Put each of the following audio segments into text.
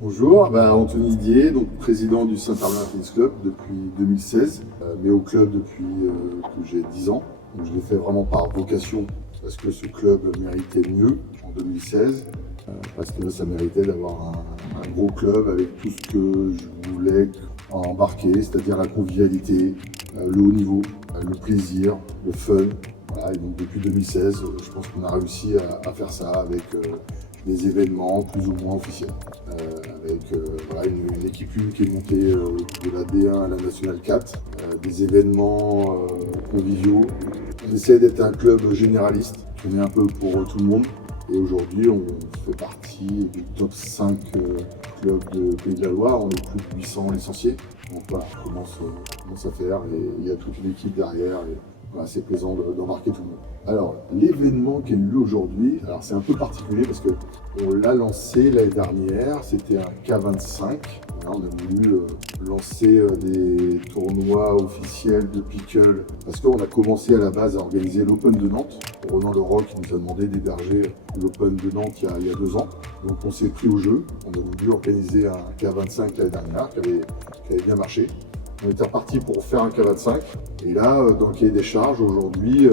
Bonjour, Anthony Didier, donc président du Saint-Herblain Tennis Club depuis 2016, mais au club depuis que j'ai 10 ans. Donc je l'ai fait vraiment par vocation parce que ce club méritait mieux en 2016, parce que ça méritait d'avoir un gros club avec tout ce que je voulais embarquer, c'est-à-dire la convivialité, le haut niveau, le plaisir, le fun. Voilà, et donc depuis 2016, je pense qu'on a réussi à faire ça avec des événements plus ou moins officiels. Avec une équipe 1 qui est montée de la D1 à la Nationale 4, des événements conviviaux. On essaie d'être un club généraliste, on est un peu pour tout le monde. Et aujourd'hui, on fait partie du top 5 clubs de Pays de la Loire. On est plus de 800 licenciés. Donc voilà, on commence à faire et il y a toute une équipe derrière. Et voilà, c'est plaisant d'embarquer tout le monde. Alors, l'événement qui a eu lieu aujourd'hui, alors c'est un peu particulier parce qu'on l'a lancé l'année dernière, c'était un K25. Là, on a voulu lancer des tournois officiels de pickle parce qu'on a commencé à la base à organiser l'Open de Nantes. Ronan Leroy qui nous a demandé d'héberger l'Open de Nantes il y a 2 ans. Donc on s'est pris au jeu, on a voulu organiser un K25 l'année dernière qui avait bien marché. On était reparti pour faire un K25 et là, dans le cahier des charges, aujourd'hui,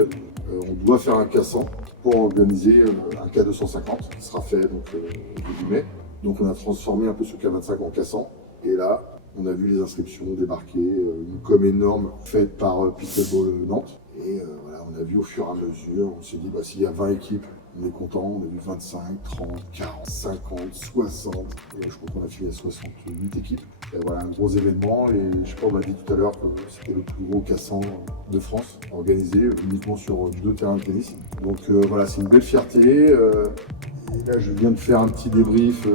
on doit faire un K100 pour organiser un K250 qui sera fait début mai. Donc on a transformé un peu ce K25 en K100 et là, on a vu les inscriptions débarquer, une com énorme faite par Pickleball Nantes. Et voilà, on a vu au fur et à mesure, on s'est dit s'il y a 20 équipes, on est content, on a vu 25, 30, 40, 50, 60, et je crois qu'on a fini à 68 équipes. Et voilà, un gros événement, et je crois qu'on m'a dit tout à l'heure que c'était le plus gros K100 de France, organisé uniquement sur 2 terrains de tennis. Donc voilà, c'est une belle fierté. Et là, je viens de faire un petit débrief,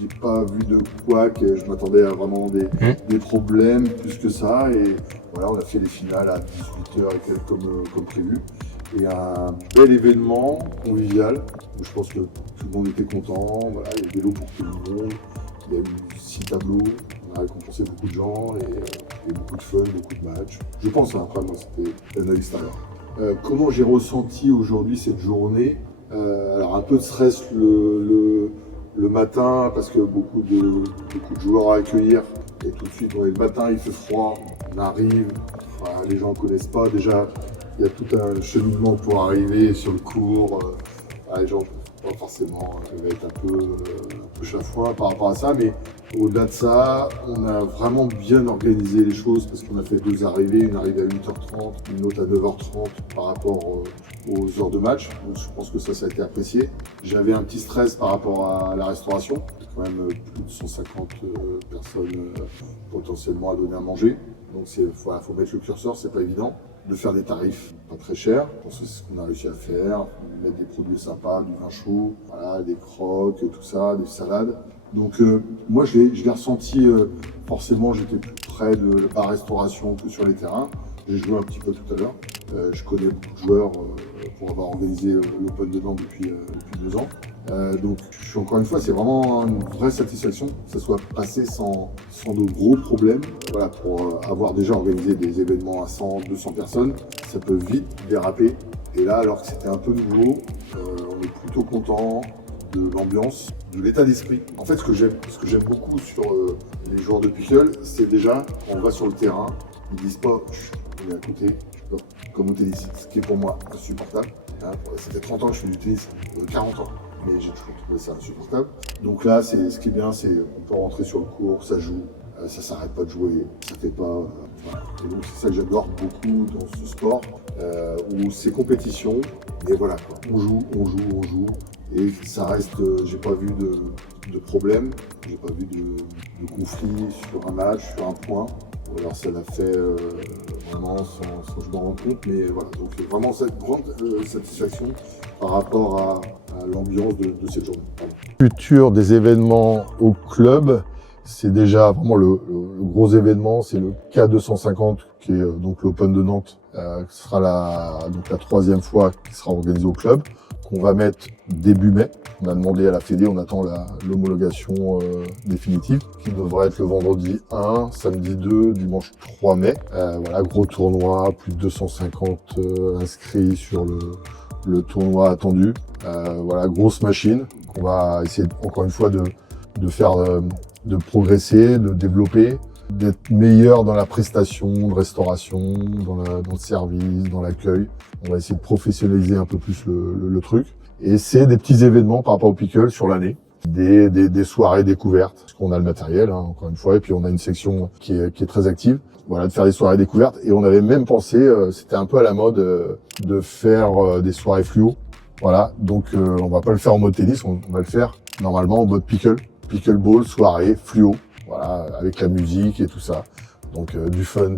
j'ai pas vu de couac, je m'attendais à vraiment des problèmes plus que ça, et voilà, on a fait les finales à 18h et quelques comme prévu. Et un bel événement convivial, où je pense que tout le monde était content, voilà, il y a des lots pour tout le monde, il y a eu 6 tableaux, on a récompensé beaucoup de gens, et beaucoup de fun, beaucoup de matchs. Je pense, après moi c'était un œil extérieur. Comment j'ai ressenti aujourd'hui cette journée? Alors un peu de stress le matin parce que beaucoup de joueurs à accueillir et tout de suite on est le matin, il fait froid, on arrive, voilà, les gens ne connaissent pas déjà, il y a tout un cheminement pour arriver sur le cours, voilà, les gens pas forcément être un peu chafouin par rapport à ça, mais au-delà de ça, on a vraiment bien organisé les choses parce qu'on a fait 2 arrivées, une arrivée à 8h30, une autre à 9h30 par rapport aux heures de match. Donc je pense que ça a été apprécié. J'avais un petit stress par rapport à la restauration, il y a quand même plus de 150 personnes potentiellement à donner à manger. Donc voilà, faut mettre le curseur, c'est pas évident. De faire des tarifs pas très chers, je pense que c'est ce qu'on a réussi à faire, mettre des produits sympas, du vin chaud, voilà, des croques, tout ça, des salades. Donc moi je l'ai ressenti, forcément j'étais plus près de la restauration que sur les terrains. J'ai joué un petit peu tout à l'heure. Je connais beaucoup de joueurs pour avoir organisé l'Open de Nantes depuis 2 ans. Donc je suis encore une fois, c'est vraiment une vraie satisfaction que ça soit passé sans de gros problèmes. Voilà, pour avoir déjà organisé des événements à 100, 200 personnes, ça peut vite déraper. Et là, alors que c'était un peu nouveau, on est plutôt content de l'ambiance, de l'état d'esprit. En fait, ce que j'aime beaucoup sur les joueurs de pickle, c'est déjà quand on va sur le terrain, ils disent pas on est à côté, comme au tennis, ce qui est pour moi insupportable. Hein, ça fait 30 ans que je fais du tennis, 40 ans, mais j'ai toujours trouvé ça insupportable. Donc là, ce qui est bien, c'est qu'on peut rentrer sur le court, ça joue, ça s'arrête pas de jouer, ça fait pas. Voilà. Et donc c'est ça que j'adore beaucoup dans ce sport, où c'est compétition, mais voilà, quoi. On joue, et ça reste. J'ai pas vu de problème, j'ai pas vu de conflit sur un match, sur un point. Alors ça l'a fait vraiment sans que je m'en rende compte, mais voilà, donc vraiment cette grande satisfaction par rapport à l'ambiance de cette journée. Le futur des événements au club, c'est déjà vraiment le gros événement, c'est le K250 qui est donc l'Open de Nantes, qui sera la 3e fois qui sera organisé au club, qu'on va mettre début mai. On a demandé à la Fédé, on attend l'homologation définitive, qui devrait être le vendredi 1, samedi 2, dimanche 3 mai. Voilà, gros tournoi, plus de 250 inscrits sur le tournoi attendu. Voilà, grosse machine qu'on va essayer encore une fois de de progresser, de développer, d'être meilleur dans la prestation, de restauration, dans le service, dans l'accueil. On va essayer de professionnaliser un peu plus le truc. Et c'est des petits événements par rapport au pickle sur l'année. Des soirées découvertes, parce qu'on a le matériel, encore une fois, et puis on a une section qui est très active. Voilà, de faire des soirées découvertes. Et on avait même pensé, c'était un peu à la mode, de faire des soirées fluo. Voilà, donc on va pas le faire en mode tennis, on va le faire normalement en mode pickleball, soirée fluo. Voilà, avec la musique et tout ça. Donc du fun.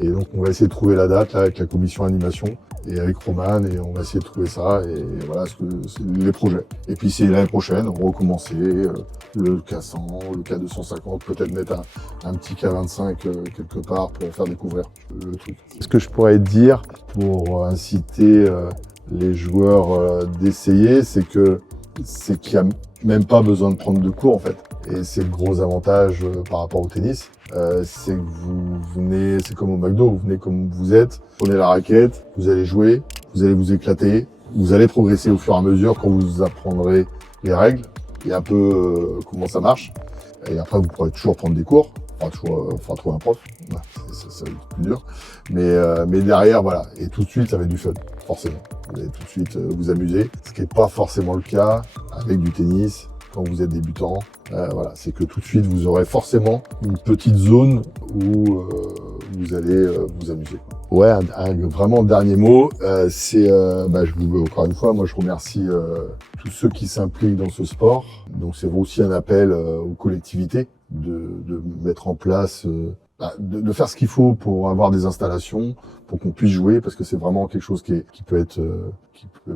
Et donc on va essayer de trouver la date là avec la commission animation et avec Roman, et on va essayer de trouver ça, et voilà c'est les projets. Et puis c'est l'année prochaine, on va recommencer le K100, le K250, peut-être mettre un petit K25 quelque part pour faire découvrir le truc. Ce que je pourrais dire pour inciter les joueurs d'essayer, c'est qu'il n'y a même pas besoin de prendre de cours en fait. Et c'est le gros avantage par rapport au tennis, c'est que vous venez, c'est comme au McDo, vous venez comme vous êtes, prenez la raquette, vous allez jouer, vous allez vous éclater, vous allez progresser au fur et à mesure quand vous apprendrez les règles et un peu comment ça marche. Et après, vous pourrez toujours prendre des cours, faudra trouver un prof, ça va être plus dur. Mais derrière, voilà, et tout de suite, ça va être du fun, forcément. Vous allez tout de suite vous amuser, ce qui n'est pas forcément le cas avec du tennis. Quand vous êtes débutant, voilà, c'est que tout de suite vous aurez forcément une petite zone où vous allez vous amuser. Ouais, un vraiment dernier mot, encore une fois, moi je remercie tous ceux qui s'impliquent dans ce sport. Donc c'est aussi un appel aux collectivités de mettre en place, de faire ce qu'il faut pour avoir des installations, pour qu'on puisse jouer, parce que c'est vraiment quelque chose qui peut être,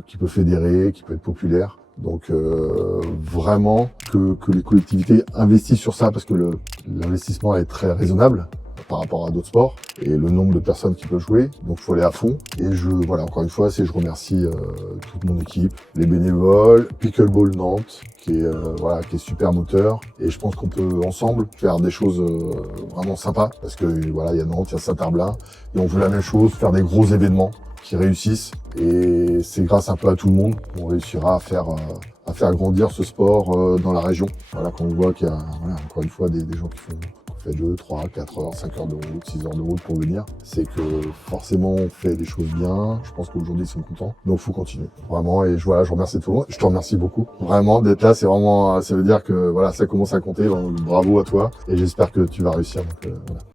qui peut fédérer, qui peut être populaire. Donc vraiment que les collectivités investissent sur ça, parce que l'investissement est très raisonnable par rapport à d'autres sports et le nombre de personnes qui peuvent jouer, donc il faut aller à fond. Et voilà, encore une fois, je remercie toute mon équipe, les bénévoles, Pickleball Nantes qui est super moteur, et je pense qu'on peut ensemble faire des choses vraiment sympas, parce que voilà, il y a Nantes, il y a Saint-Herblain, et on veut la même chose, faire des gros événements qui réussissent, et c'est grâce un peu à tout le monde qu'on réussira à faire grandir ce sport dans la région. Voilà, quand on voit qu'il y a encore une fois des gens qui fait 2, 3, 4 heures, 5 heures de route, 6 heures de route pour venir, c'est que forcément on fait des choses bien. Je pense qu'aujourd'hui ils sont contents, donc faut continuer vraiment. Et je remercie tout le monde. Je te remercie beaucoup vraiment d'être là. C'est vraiment, ça veut dire que voilà, ça commence à compter. Donc, bravo à toi, et j'espère que tu vas réussir. Donc, voilà.